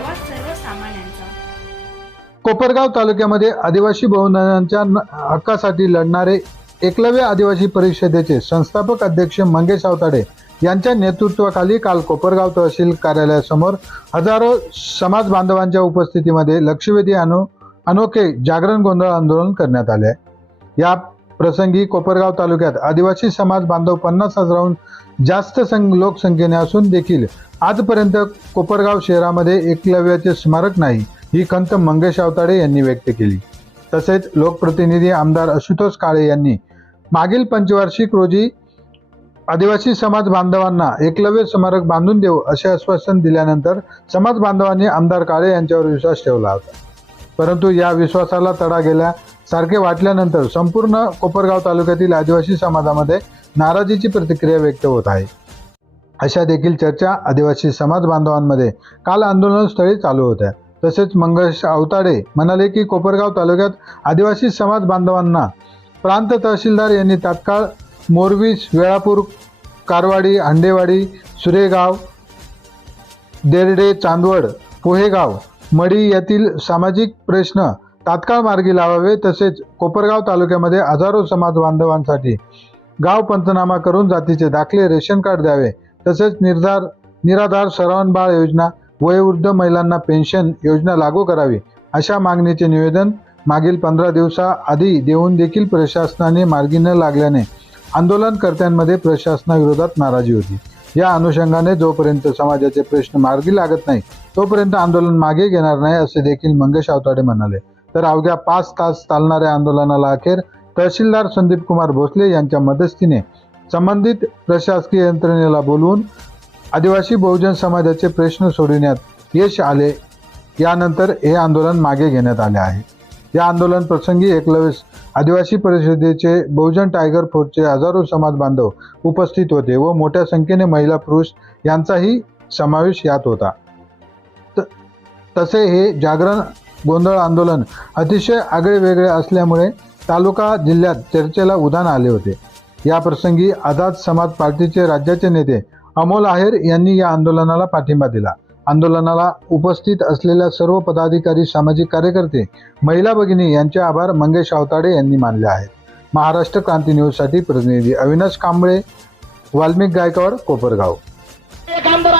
आवाज सर्वसामान्यांचा. कोपरगाव तालुक्यामध्ये आदिवासी बहुजनांच्या न- हक्कासाठी लढणारे एकलव्य आदिवासी परिषदेचे संस्थापक अध्यक्ष मंगेश आवताडे यांच्या नेतृत्वाखाली काल कोपरगाव तहसील कार्यालयासमोर हजारो समाज बांधवांच्या उपस्थितीमध्ये लक्षवेधी अनो अनोखे जागरण गोंधळ आंदोलन करण्यात आले. आहे या प्रसंगी कोपरगाव तालुक्यात आदिवासी समाज बांधव पन्नास हजाराहून जास्त सं लोकसंख्येने असून देखील आजपर्यंत कोपरगाव शहरामध्ये एकलव्याचे स्मारक नाही ही खंत मंगेश आवताडे यांनी व्यक्त केली. तसेच लोकप्रतिनिधी आमदार आशुतोष काळे यांनी मागील पंचवार्षिक रोजी आदिवासी समाज बांधवांना एकलव्य स्मारक बांधून देऊ असे आश्वासन दिल्यानंतर समाज बांधवांनी आमदार काळे यांच्यावर विश्वास ठेवला होता. परंतु या विश्वासाला तडा सारखे वाटल्यानंतर संपूर्ण कोपरगाव तालुक्यातील आदिवासी समाजामध्ये नाराजीची प्रतिक्रिया व्यक्त होत आहे. अशा देखील चर्चा आदिवासी समाज बांधवांमध्ये काल आंदोलनस्थळी चालू होत्या. तसेच मंगेश आवताडे म्हणाले की कोपरगाव तालुक्यात आदिवासी समाज बांधवांना प्रांत तहसीलदार यांनी तात्काळ मोरवीस वेळापूर कारवाडी हांडेवाडी सुरेगाव देरडे चांदवड पोहेगाव मडी येथील सामाजिक प्रश्न तात्काळ मार्गी लावावे तसेच कोपरगाव तालुक्यामध्ये हजारो समाज बांधवांसाठी गाव पंचनामा करून जातीचे दाखले रेशन कार्ड द्यावे. तसेच निर्धार निराधार सर्वान बाळ योजना वयोवृद्ध महिलांना पेन्शन योजना लागू करावी अशा मागणीचे निवेदन मागील पंधरा दिवसाआधी देऊन देखील प्रशासनाने मार्गी न लागल्याने आंदोलनकर्त्यांमध्ये प्रशासनाविरोधात नाराजी होती. या अनुषंगाने जोपर्यंत समाजाचे प्रश्न मार्गी लागत नाही तोपर्यंत आंदोलन मागे घेणार नाही असे देखील मंगेश आवताडे म्हणाले. तर अवघ्या पाच तास चालणाऱ्या आंदोलनाला अखेर तहसीलदार संदीप कुमार भोसले यांच्या मदतीने संबंधित प्रशासकीय यंत्रणेला बोलवून आदिवासी बहुजन समाजाचे प्रश्न सोडविण्यात यश आले. यानंतर हे आंदोलन मागे घेण्यात आले आहे. या आंदोलन प्रसंगी एकलव्य आदिवासी परिषदेचे बहुजन टायगर फोर्सचे हजारो समाज बांधव उपस्थित होते व मोठ्या संख्येने महिला पुरुष यांचाही समावेश यात होता. त- तसे हे जागरण गोंधळ आंदोलन अतिशय आगळेवेगळे असल्यामुळे तालुका जिल्ह्यात चर्चेला उधाण आले होते. या प्रसंगी आझाद समाज पार्टीचे राज्याचे नेते अमोल आहेर यांनी या आंदोलनाला पाठिंबा दिला. आंदोलनाला उपस्थित असलेल्या सर्व पदाधिकारी सामाजिक कार्यकर्ते महिला भगिनी यांचे आभार मंगेश आवताडे यांनी मानले आहेत. महाराष्ट्र क्रांती न्यूजसाठी प्रतिनिधी अविनाश कांबळे वाल्मिक गायकवाड कोपरगाव.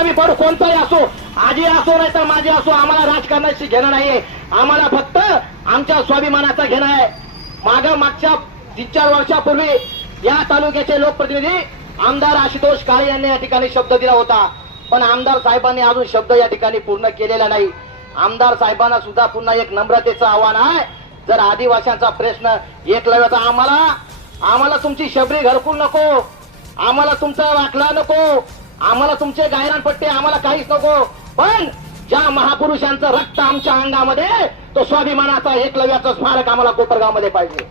आम्ही पडू कोणताही असो आजी असो नाही तर माझी असो आम्हाला राजकारणाशी घेणं नाहीये. आम्हाला फक्त आमच्या स्वाभिमानाचा घेणं आहे. माग मागच्या तीन चार वर्षापूर्वी या तालुक्याचे लोकप्रतिनिधी आमदार आशुतोष काळे यांनी या ठिकाणी शब्द दिला होता. पण आमदार साहेबांनी अजून शब्द या ठिकाणी पूर्ण केलेला नाही. आमदार साहेबांना सुद्धा पुन्हा एक नम्रतेचं आव्हान आहे. जर आदिवासींचा प्रश्न एक एकलव्याचा आम्हाला आम्हाला तुमची शबरी घरकुल नको. आम्हाला तुमचा वाकला नको. आम्हाला तुमचे गायरान पट्टे आम्हाला काहीच नको. पण ज्या महापुरुषांचं रक्त आमच्या अंगामध्ये तो स्वाभिमानाचा एकलव्याचं स्मारक आम्हाला कोपरगावमध्ये पाहिजे.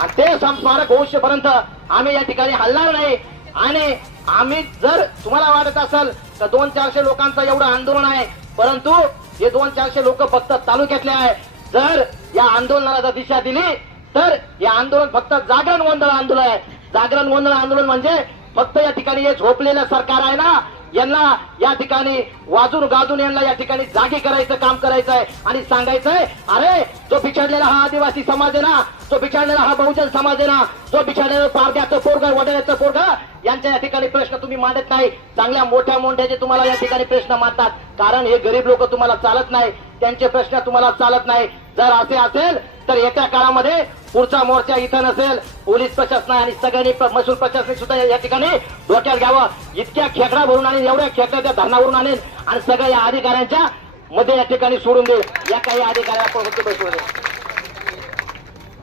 आणि ते स्मारक होऊपर्यंत आम्ही या ठिकाणी हलणार नाही. आणि आम्ही जर तुम्हाला वाटत असेल तर दोन चारशे लोकांचं एवढं आंदोलन आहे परंतु हे दोन चारशे लोक फक्त तालुक्यातले आहे. जर या आंदोलनाला जर दिशा दिली तर हे आंदोलन फक्त जागरण गोंधळ आंदोलन आहे. जागरण गोंधळ आंदोलन म्हणजे फक्त या ठिकाणी हे झोपलेलं सरकार आहे ना यांना या ठिकाणी वाजून गाजून यांना या ठिकाणी जागी करायचं काम करायचं आहे आणि सांगायचंय अरे जो बिछडलेला हा आदिवासी समाज आहे ना जो बिछाडलेला हा बहुजन समाज आहे ना जो बिछाडलेला पारद्याचं पोरग वडल्याचं पोरग यांच्या या ठिकाणी प्रश्न तुम्ही मांडत नाही. चांगल्या मोठ्या मोठ्याचे तुम्हाला या ठिकाणी प्रश्न मांडतात. कारण हे गरीब लोक तुम्हाला चालत नाही. त्यांचे प्रश्न तुम्हाला चालत नाही. जर असे असेल तर येत्या काळामध्ये पुढचा मोर्चा इथं नसेल पोलीस प्रशासन आणि सगळ्यांनी प्र- महसूल प्रशासन सुद्धा या ठिकाणी डोक्यात घ्यावं. इतक्या खेकडा भरून आणेल एवढ्या खेकड्या त्या धरणावरून आणेल आणि सगळ्या या अधिकाऱ्यांच्या मध्ये या ठिकाणी सोडून देईल या काही अधिकाऱ्या आपण होतो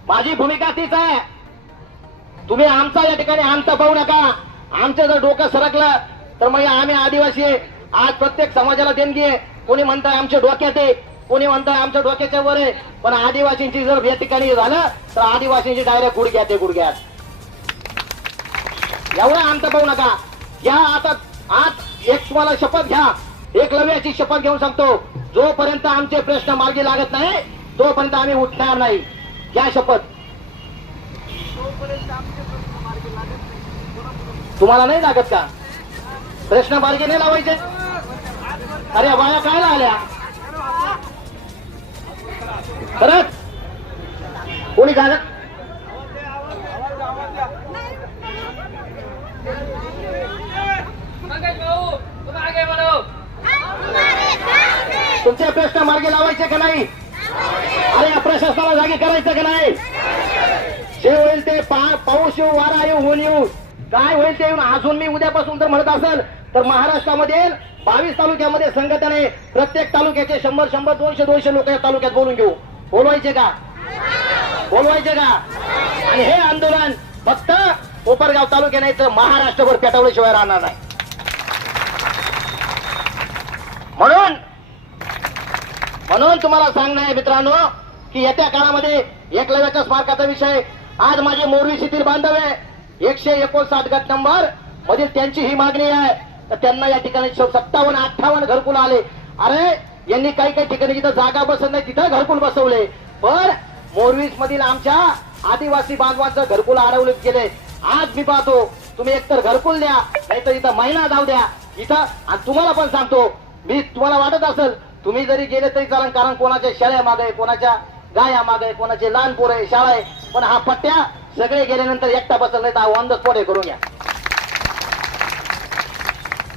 माझी भूमिका तीच आहे. तुम्ही आमचा या ठिकाणी आमचा पाहू नका. आमचं जर डोकं सरकलं तर मग आम्ही आदिवासी आहे. आज प्रत्येक समाजाला देणगी आहे. कोणी म्हणताय आमच्या डोक्यात आहे. कोणी म्हणताय आमच्या डोक्याच्या वर आहे पण आदिवासींची जर या ठिकाणी झालं तर आदिवासींची डायरेक्ट गुडघ्या ते गुडघ्यात. एवढं आमचं पाहू नका. घ्या आता आज एक तुम्हाला शपथ घ्या. एकलव्याची शपथ घेऊन सांगतो. जोपर्यंत आमचे प्रश्न मार्गी लागत नाही तोपर्यंत आम्ही उठणार नाही. घ्या शपथ. तुम्हाला नाही लागत का? प्रश्न मार्गी नाही लावायचे? अरे वाया बाया काय आल्या परत कोणी जागा तुमच्या तुमचे प्रश्न मार्गे लावायचे का नाही? अरे या प्रशासनाला जागी करायचं का नाही? जे होईल ते पा- पाऊस येऊ वारा येऊ ऊन येऊ. काय होईल ते येऊन अजून मी उद्यापासून जर म्हणत असेल तर महाराष्ट्रामध्ये बावीस तालुक्यामध्ये संघटने प्रत्येक तालुक्याचे शंभर शंभर दोनशे दोनशे लोक या तालुक्यात बोलून घेऊ. बोलवायचे का? बोलवायचे का? आणि हे आंदोलन फक्त कोपरगाव तालुक्या नाही तर महाराष्ट्रभर पेटवल्याशिवाय राहणार नाही. म्हणून म्हणून तुम्हाला सांगणं आहे मित्रांनो की येत्या काळामध्ये एकलव्याच्या स्मारकाचा विषय आज माझे मोरवी शेतील बांधव आहे एकशे एकोणसाठ गट नंबर मधील त्यांची ही मागणी आहे तर त्यांना या ठिकाणी सत्तावन्न अठ्ठावन्न घरकुल आले. अरे यांनी काही काही ठिकाणी जिथं जागा बसत नाही तिथं घरकुल बसवले. पण मोरवीस मधील आमच्या आदिवासी बांधवांचं घरकुल अडवले गेले. आज मी पाहतो तुम्ही एकतर घरकुल द्या नाही तर इथं महिना जाऊ द्या. इथं आणि तुम्हाला पण सांगतो मी तुम्हाला वाटत असेल तुम्ही जरी गेले तरी चालेल कारण कोणाच्या शाळ्या मागे कोणाच्या गाया मागे कोणाचे लहान पोरं आहे शाळा आहे पण हा पट्ट्या सगळे गेल्यानंतर एकटा बसल नाही तर ऑन द स्पॉट हे करून घ्या.